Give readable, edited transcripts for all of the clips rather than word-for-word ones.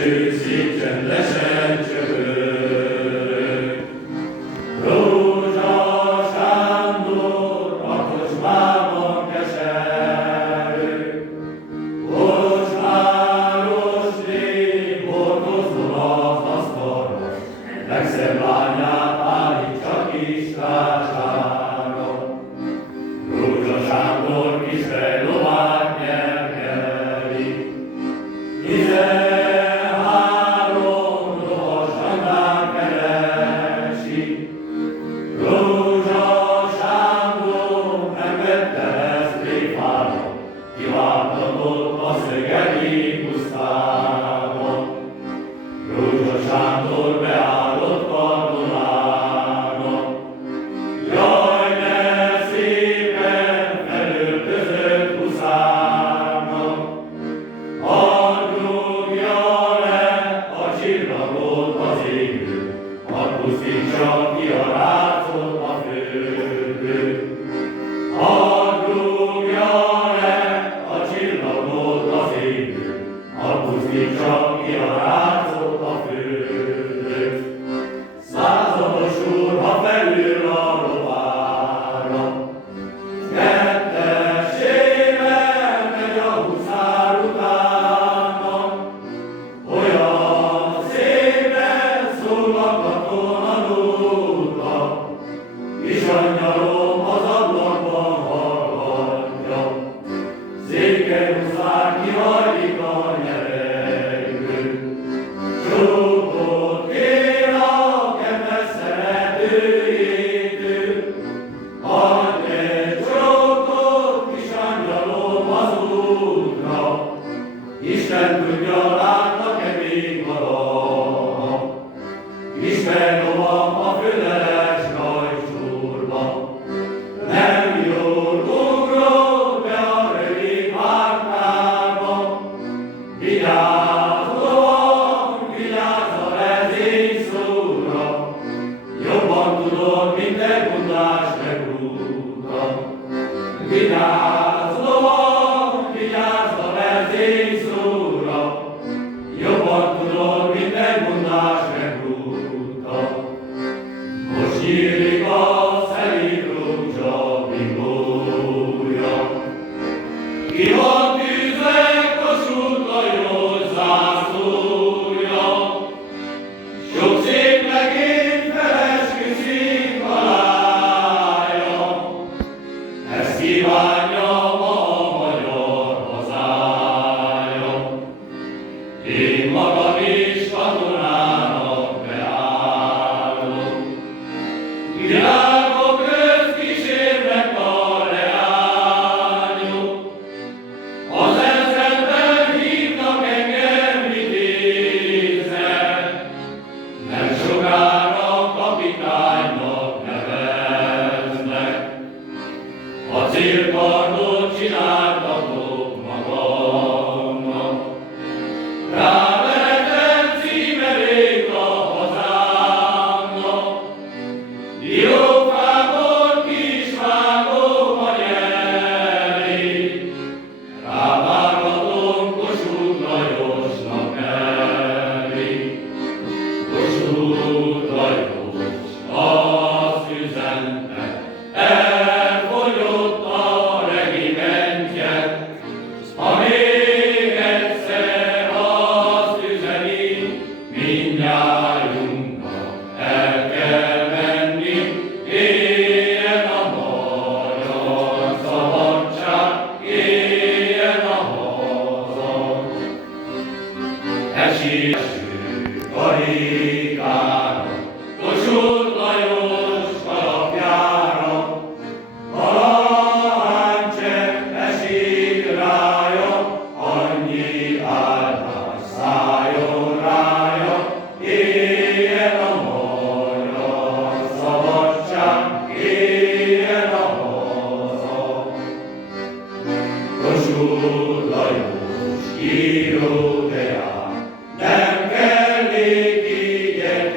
Esőszik csendesen csöpörög. Rózsa Sándor a kocsmában keserű, kocsmáros nép hordozol az asztalra, legszebb lányát állítsa kis társára. Rózsa Sándor kis fejlovát nyergeli, 13 lovas zsandár keresi. Rózsa Sándor nem vette ezt tréfára, kiváltatott a szögeli pusztába. Rózsa Sándor beállott katonának, jaj, de szépen felöltözött huszárnak. Hadd rúgja le a csillagot az égről, hadd pusztítsa ki a rácot a földről. Hadd rúgja le a csillagot az égről, hadd pusztítsa ki a rácot a földről. Százados úr, ha felül a lovára, kettesével megy a huszár utána, olyan szépen szól a katonadóta, kis angyalom az ablakban hallgatja. Székely huszár kihajlik a nyeregből, csókot kér a kedves szeretőjétől. Adj egy csókot, kis angyalom, az útra, Isten tudja, látnak-e még valaha. Kis fejlovam a födeles rajzsorba, nem jól ugrott be a rövid várkába. Vigyázz, lovam, vigyázz a vezényszóra, jobban tudod, mint egy bundás megrúgta. Vigyázz, lovam, vigyázz a vezényszóra, jobban tudod, mint egy bundás megrúgta. Most nyílik a szelíd Rózsa bingója, ki van tűzve Kossuth Lajos zászlója. Sok szép legény felesküszik alája, ezt kívánja ma a magyar hazája. Én magam is katonának beállok, virágok közt kísérnek a leányok. Az ezredben hívnak engem vitéznek, nem sokára kapitánynak neveznek. A célkardot csináltatok magamnak, rávehetem címerét a hazámnak. Diófából kis vágom a nyelét, rávághatom Kossuth Lajosnak elé. Kossuth Lajos azt üzente, elfogyott a regimentje, ha még egyszer azt üzeni, mindnyájunknak el kell menni. Éljen a magyar szabadság, éljen a haza. Esik karikára, Kossuth Lajos kalapjára, valahány csepp esik rája, annyi áldás szálljon rája. Éljen a magyar szabadság, éljen a haza. Kossuth Lajos író deák, nem kell néki egy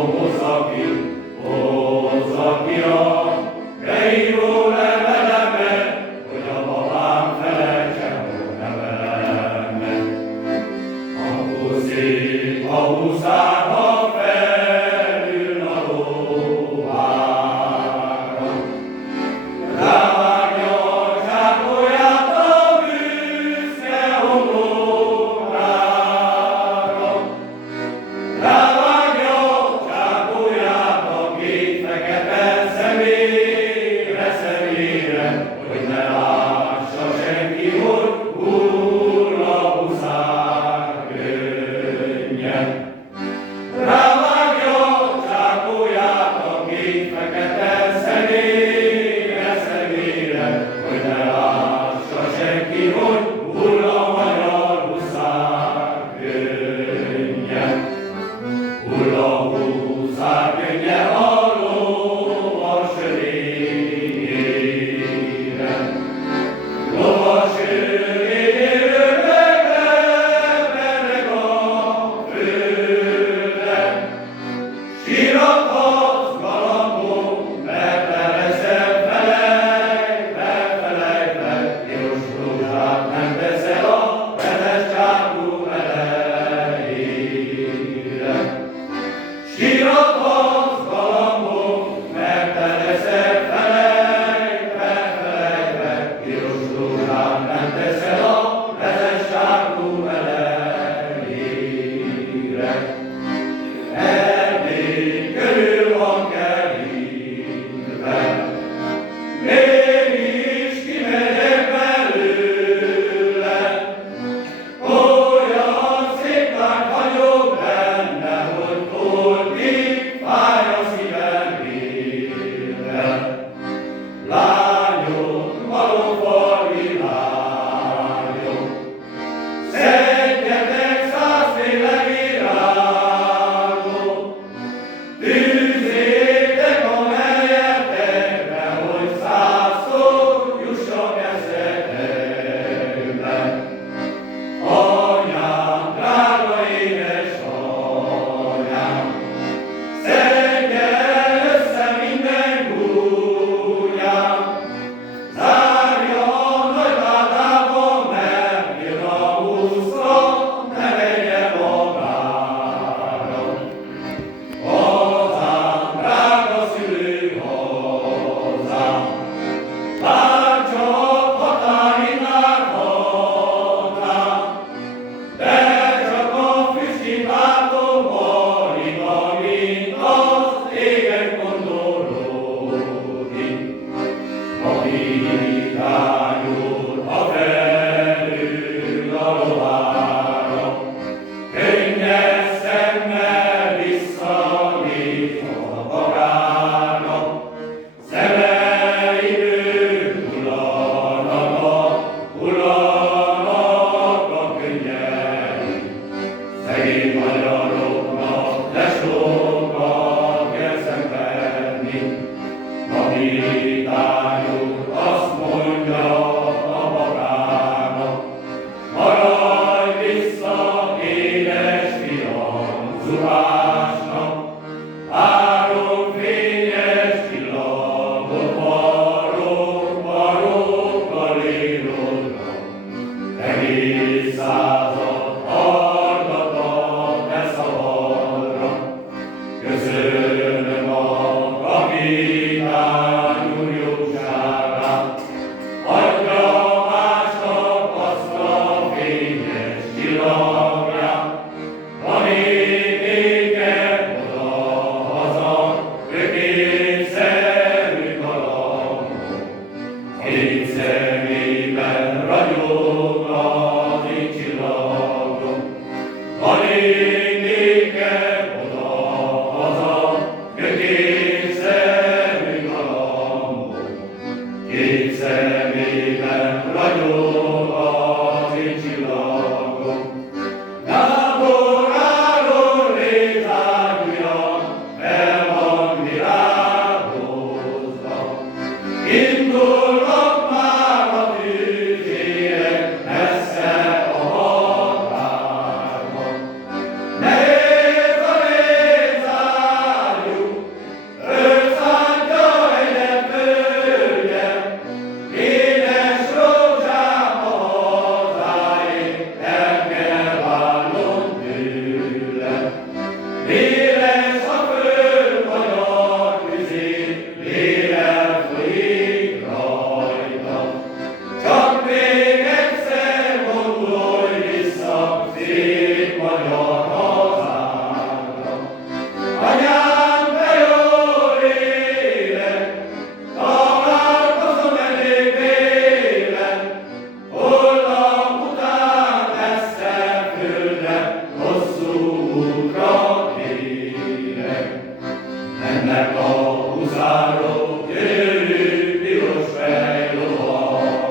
hozza ki a beíró levelemet, hogy a babám felejtsen a nevemet. Akkor szép a huszár, ha felül a lovára, rávágja a zsákolyát a büszke homlokára, rávágja a zsákolyát a két fekete szemére, hogy ne lássa senki, hogy hull a huszár könnyen. Rávágja a zsákolyát a két fekete szemére, hogy ne lássa senki, hogy hull a magyar huszár könnyen. Hull a huszár könnyen a lovas régére. Lovas régéről meglepednek a földre, sírathatsz galambon, mert te leszel felejtve, tilos rózsát nem veszel a vezes csákú elejére. Sírathatsz galambon, mert te leszel felejtve, tilos rózsát nem veszel a vezes csákú elejére. Erdély körül van kerítve, mégis kimegyek belőle, olyan szép lány vagyok benne, hogy holtig fáj a szívem véle. Lányok, valófalvi lányok, szedjetek százféle virágot, tűzzétek a melyetekbe, hogy százszor jussak eszetekbe. Anyám, drága édesanyám, szedje össze minden gúnyám, zárja a nagy ládába, mert jön a buszra, ne vegye magára. Hazám, drága szülő hazám, lát csak határinál hatám, de csak a füstjét látom alig, amint az égen kondorodik. A vitány úr, ha felül a lovára, könnyes szemmel visszanéz a magának, szemeiből hullanak a könnyei. Szegény magyaroknak de sokat kell szenvedni. A vitány úr azt mondja a magának, maradj vissza, édes fiam, zuhásnak, három fényes csillagot barokkal élodnak. Egész század hallgatnak e szavadra, köszönöm a kapitány úr jóságát, adja másnak azt a fényes csillagját. Van énéke oda-haza, ő kétszerű galambok, két szemében ragyog az én csillagom. Van énéke oda-haza, ő kétszerű galambok, két szemében ragyog az én csillagom. Gáboráról lézágyúja fel van virágozva, indulnak már a tűzérek messze a határba. Nehéz a lézár, mennek a huszárok, gyönyörű piros fejlovagok.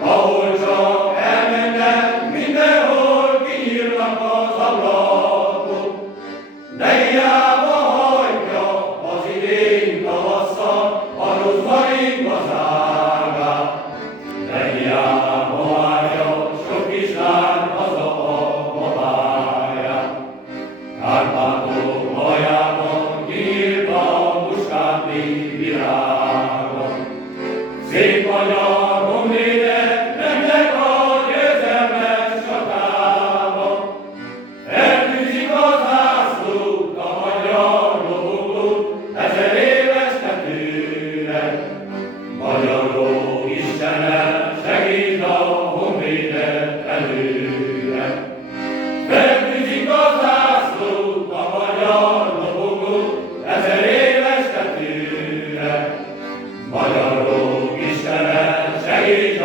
Ahol csak elmennek, mindenhol kinyílnak az ablakok, de hiába hagyja az idén tavasszal a rozmarin gazdságát, de hiába várja sok kislány haza a babáját. Kárpátok aljában kinyílt a muskátli virága, szép magyar honvédek mennek a győzelmes csatába. Eltűzik a zászlót, a magyar lobogót, 1000 éves tetőre. Magyarok Istene, segítsd a honvédet előre. Feltűzik a zászlót, a magyar lobogót, 1000 éves tetőre. Magyarok Istene, segíts